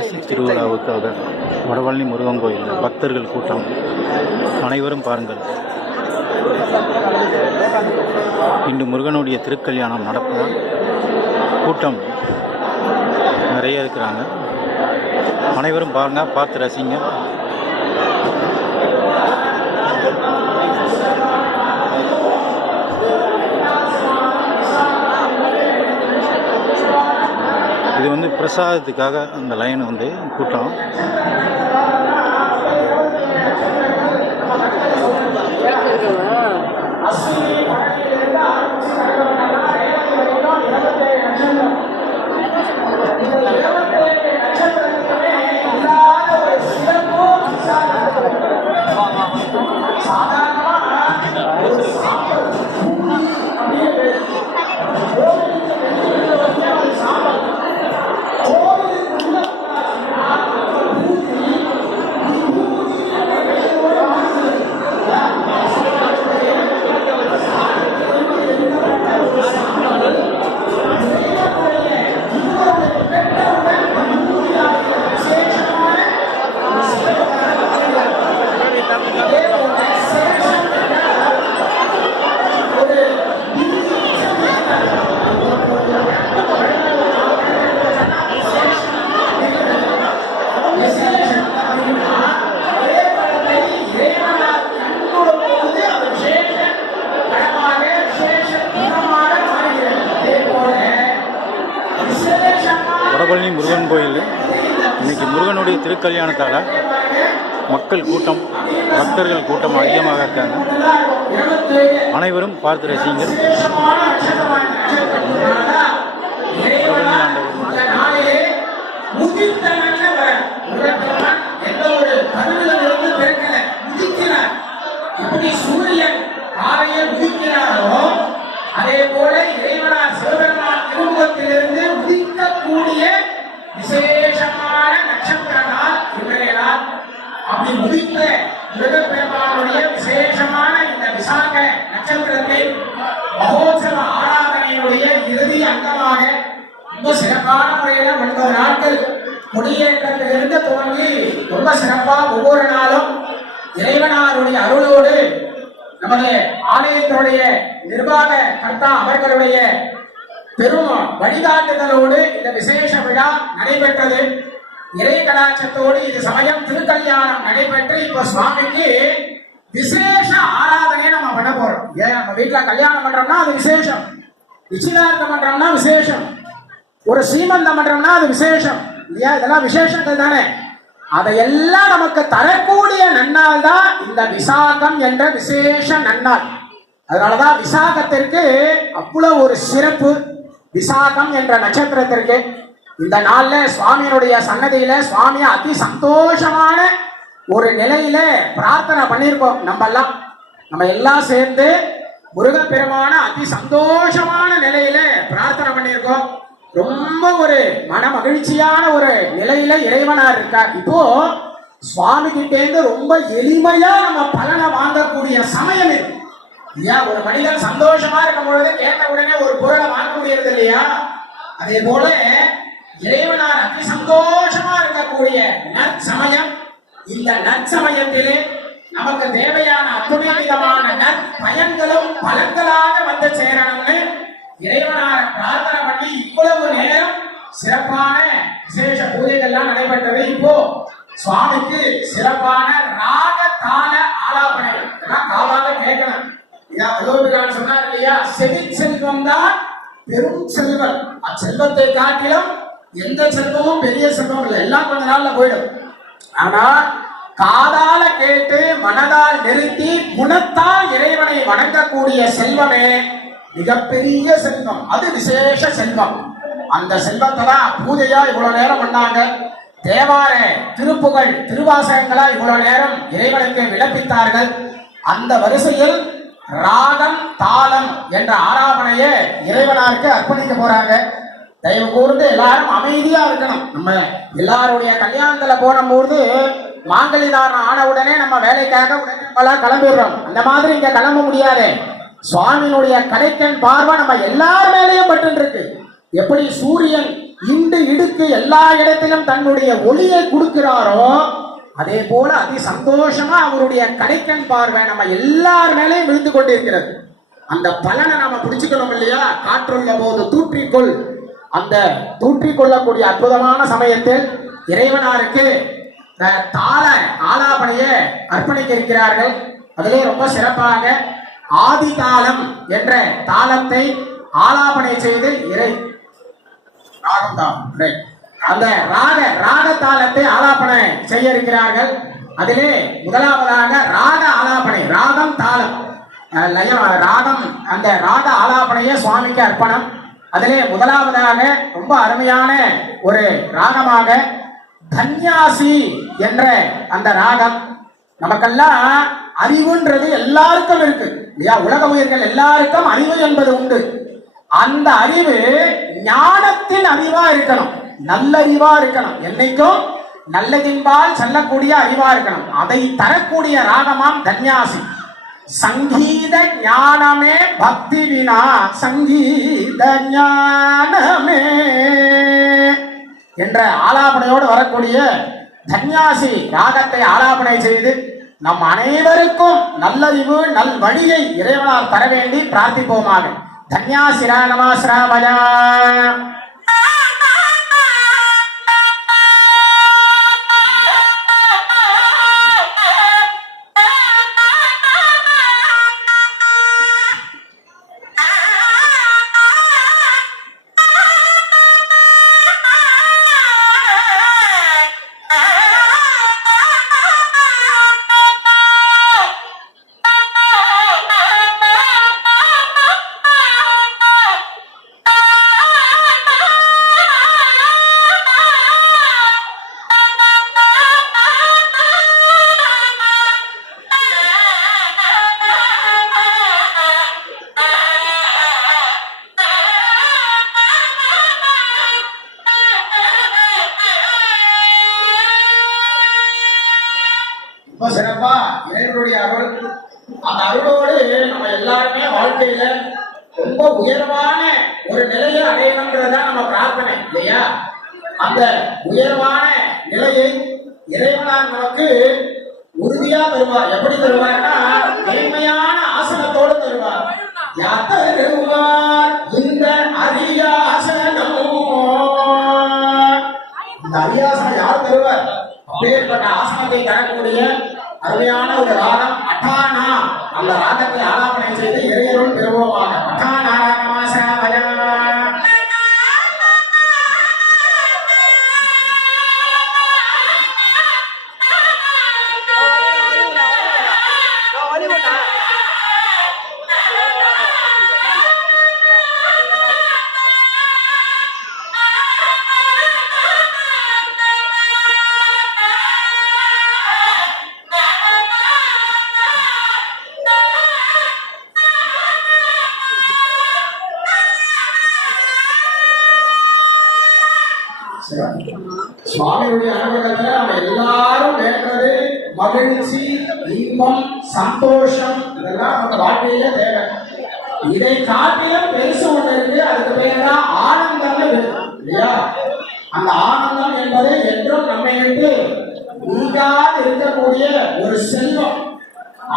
வைகாசி திருவிழாவுக்காக வடபழனி முருகன் கோயிலில் பக்தர்கள் கூட்டம். அனைவரும் பாருங்கள். இன்று முருகனுடைய திருக்கல்யாணம் நடப்பதால் கூட்டம் நிறைய இருக்கிறாங்க. அனைவரும் பாருங்க, பார்த்து ரசிங்க. இது பிரசாதத்துக்காக அந்த லைன் கூட்டம். வடபழனி முருகன் கோயில் இன்னைக்கு முருகனுடைய திருக்கல்யாணத்தால் மக்கள் கூட்டம், பக்தர்கள் கூட்டம் அதிகமாக இருக்காங்க. அனைவரும் பார்த்து ரசிங்கள். அதே போல இறைவனார் சிவபெருமான் திருமுகத்திலிருந்து உதிக்கக்கூடிய விசேஷமான நட்சத்திர நாள் இன்றைய நாள். அப்படி உதித்த முருகப்பெருமானுடைய விசேஷமான இந்த விசாக நட்சத்திரத்தை மகோத்சவ ஆராதனையுடைய இறுதி அங்கமாக ரொம்ப சிறப்பான முறையில 9 நாட்கள் கொடியேற்றத்திலிருந்து துவங்கி ரொம்ப சிறப்பா ஒவ்வொரு நாளும் இறைவனாருடைய அருளோடு நமது ஆலயத்தினுடைய நிர்வாக கர்த்தா அவர்களுடைய பெரும் வழிகாட்டுதலோடு இந்த விசேஷ விழா நடைபெற்றது. இறை கடாட்சத்தோடு இது சமயம் திருக்கல்யாணம் நடைபெற்று இப்ப சுவாமிக்கு விசேஷ ஆராதனையை நம்ம பண்ண போறோம். ஏன் நம்ம வீட்டுல கல்யாணம் பண்றோம்னா அது விசேஷம், நிச்சயதார்த்தம் பண்றோம்னா விசேஷம், ஒரு சீமந்தம் பண்றோம்னா அது விசேஷம் இல்லையா? இதெல்லாம் விசேஷங்கள் தானே. அதையெல்லாம் நமக்கு தரக்கூடிய நன்னாள் தான் இந்த விசாகம் என்ற விசேஷ நன்னாள். அதனாலதான் விசாகத்திற்கு அவ்வளவு ஒரு சிறப்பு. விசாகம் என்ற நட்சத்திரத்திற்கு இந்த நாள்ல சுவாமியினுடைய சன்னதியில சுவாமிய அதி சந்தோஷமான ஒரு நிலையில பிரார்த்தனை பண்ணியிருக்கோம். நம்ம எல்லாம் சேர்ந்து முருகப்பெருமான அதி சந்தோஷமான நிலையில பிரார்த்தனை பண்ணியிருக்கோம். ரொம்ப ஒரு மன மகிழ்ச்சியான ஒரு நிலையில இறைவனார் இருக்கார். இப்போ சுவாமி கிட்டேந்து ரொம்ப எளிமையா நம்ம பலனை வாங்கக்கூடிய சமயம் இது இல்லையா? ஒரு மனிதன் சந்தோஷமா இருக்கும் பொழுது கேட்ட உடனே ஒரு பொருளை வாங்க முடியறது இல்லையா? அதே போல இறைவனார் அதி சந்தோஷமா இருக்கக்கூடிய நற்சமயம். இந்த நற்சமயத்திலே நமக்கு தேவையான அத்துணை விதமான நற்பயன்களும் பலன்களாக வந்து சேரணும்னு இறைவனார பிரார்த்தனை பண்ணி இவ்வளவு நேரம் சிறப்பான விசேஷ பூஜைகள்லாம் நடைபெற்றது. இப்போ சுவாமிக்கு சிறப்பான ராக தாள ஆலாபனை காலாக கேட்கணும். சொன்னார் இல்லையா, செவி செல்வம் தான் பெரும் செல்வம். அச்செல்வத்தை காட்டிலும் எந்த செல்வமும் பெரிய செல்வம் இல்லை, எல்லாம் கொஞ்ச நாள்ல போயிடும். ஆனா காதால கேட்டு மனதால் நிறுத்தி குணத்தால் இறைவனை வணங்கக்கூடிய செல்வமே மிகப்பெரிய செல்வம், அது விசேஷ செல்வம். அந்த செல்வத்தை தான் பூஜையா இவ்வளவு நேரம் பண்ணாங்க. தேவார திருப்புகழ் திருவாசகங்களா இவ்வளவு நேரம் இறைவனுக்கு விளப்பித்தார்கள். அந்த வரிசையில் ராகம் தாளம் என்ற ஆராதனையை இறைவனாருக்கு அர்ப்பணிக்க போறாங்க. தயவு கூர்ந்து எல்லாரும் அமைதியா இருக்கணும். நம்ம எல்லாருடைய கல்யாணத்துல போனபோது மாங்கல்யதாரணம் ஆன உடனே நம்ம வேலைக்காக உடனே கிளம்பிடுறோம். அந்த மாதிரி இங்க கிளம்ப முடியாது. சுவாமியினுடைய கடைக்கண் பார்வை நம்ம எல்லார் மேலேயும் பட்டு இருக்கு. எப்படி சூரியன் இண்டு இடுக்கு எல்லா இடத்திலும் தன்னுடைய ஒளியை கொடுக்கிறாரோ அதே போல அதி சந்தோஷமா அவருடைய கடைக்கண் பார்வை நம்ம எல்லார் மேலேயும் விழுந்து கொண்டிருக்கிறது. அந்த பலனை நாம பிடிச்சுக்கணும் இல்லையா? காற்றுள்ள போது தூற்றிக்கொள். அந்த தூற்றிக்கொள்ளக்கூடிய அற்புதமான சமயத்தில் இறைவனாருக்கு தாள ஆலாபனைய அர்ப்பணிக்க இருக்கிறார்கள். அதிலே ரொம்ப சிறப்பாக ஆதி தாளம் என்ற தாளத்தை ஆலாபனை செய்து அந்த ராக தாளத்தை ஆலாபனை செய்ய இருக்கிறார்கள். அதிலே முதலாவதாக ராக ஆலாபனை, ராகம் தாளம் ராகம், அந்த ராக ஆலாபனைய சுவாமிக்கு அர்ப்பணம். அதிலே முதலாவதாக ரொம்ப அருமையான ஒரு ராகமாக தன்யாசி என்ற அந்த ராகம். நமக்கெல்லாம் அறிவுன்றது எல்லாருக்கும் இருக்கு இல்லையா? உலக உயிர்கள் எல்லாருக்கும் அறிவு என்பது உண்டு. அந்த அறிவு ஞானத்தின் அறிவா இருக்கணும், நல்லறிவா இருக்கணும், என்னைக்கும் நல்லதின்பால் செல்லக்கூடிய அறிவா இருக்கணும். அதை தரக்கூடிய ராகமாம் தன்யாசி. சங்கீத ஞானமே பக்தி வினா சங்கீத ஞானமே என்ற ஆலாபனையோடு வரக்கூடிய தன்யாசி ராகத்தை ஆலாபனை செய்து நம் அனைவருக்கும் நல்லறிவு நல் வழியை இறைவனால் தர வேண்டி பிரார்த்திப்போமாக. தன்யாசி நமஸ்ராமயா. சிறப்பா இறைவனுடைய அருள், அந்த அருளோடு நம்ம எல்லாருமே வாழ்க்கையில ரொம்ப உயர்வான ஒரு நிலையை அடையணும்ன்றதுதான் நம்ம பிரார்த்தனை இல்லையா? அந்த உயர்வான நிலையை இறைவனார் நமக்கு உறுதியா தருவார். எப்படி தருவார்னா நேர்மையான ஆசனத்தோடு தருவார். தருவார் இந்த அரியாசனம். இந்த அரியாசனம் யார் தருவார்? அப்பேற்பட்ட ஆசனத்தை தரக்கூடிய அருமையான ஒரு ராகம் அட்டானா. அந்த ராகத்தை ஆலாபனை செய்து இறையருள் பெறுவோமாக. அட்டானா நமஸ்ராமயா. சுவாமியுடைய அனுபவத்துல நம்ம எல்லாரும் வேண்டது மகிழ்ச்சி, இன்பம், சந்தோஷம். இதெல்லாம் நம்ம வாழ்க்கையில தேவை. இதை காட்டிலும் பெருசு ஒண்ணு இருக்கு. அதுக்கு பேர் தான் ஆனந்தம் இல்லையா? அந்த ஆனந்தம் என்பது என்றும் நம்மை விட்டு நீங்காது இருக்கக்கூடிய ஒரு செல்வம்.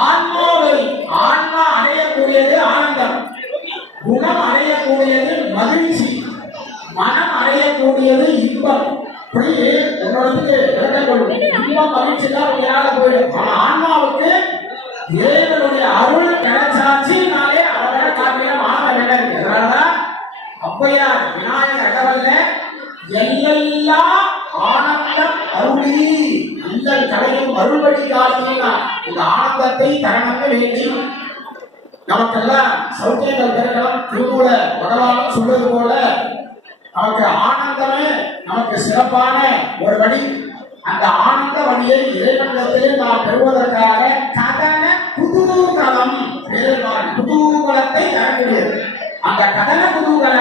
ஆன்மா அடையக்கூடியது ஆனந்தம், குணம் அடையக்கூடியது மகிழ்ச்சி, மனம் அடையக்கூடியது இன்பம். இப்படி உங்களுக்கு இன்பம் மகிழ்ச்சி தான் உங்களால போயிடும். ஆனா ஆன்மாவுக்கு இறைவனுடைய அருள் கிடைச்சாச்சுனாலே அவரை காட்டிலும் ஆனந்தம் என்ன இருக்கு? அதனாலதான் ஔவையார் விநாயகர் அகவல்ல எல்லாம் ஆனந்தம் அருளி இந்த கலையும் அருள்வழி காட்டினா இந்த ஆனந்தத்தை தரணும்னு வேண்டி நமக்கெல்லாம் சௌக்கியங்கள் பெறலாம். திருமூல பகவான் சொல்வது போல நமக்கு ஆனந்தமே நமக்கு சிறப்பான ஒரு வழி. அந்த ஆனந்த வழியை இறைவனிடத்திலே நாம் பெறுவதற்காக கதன குதூகலம், குதூகலத்தை தரக்கூடியது. அந்த கதன குதூகல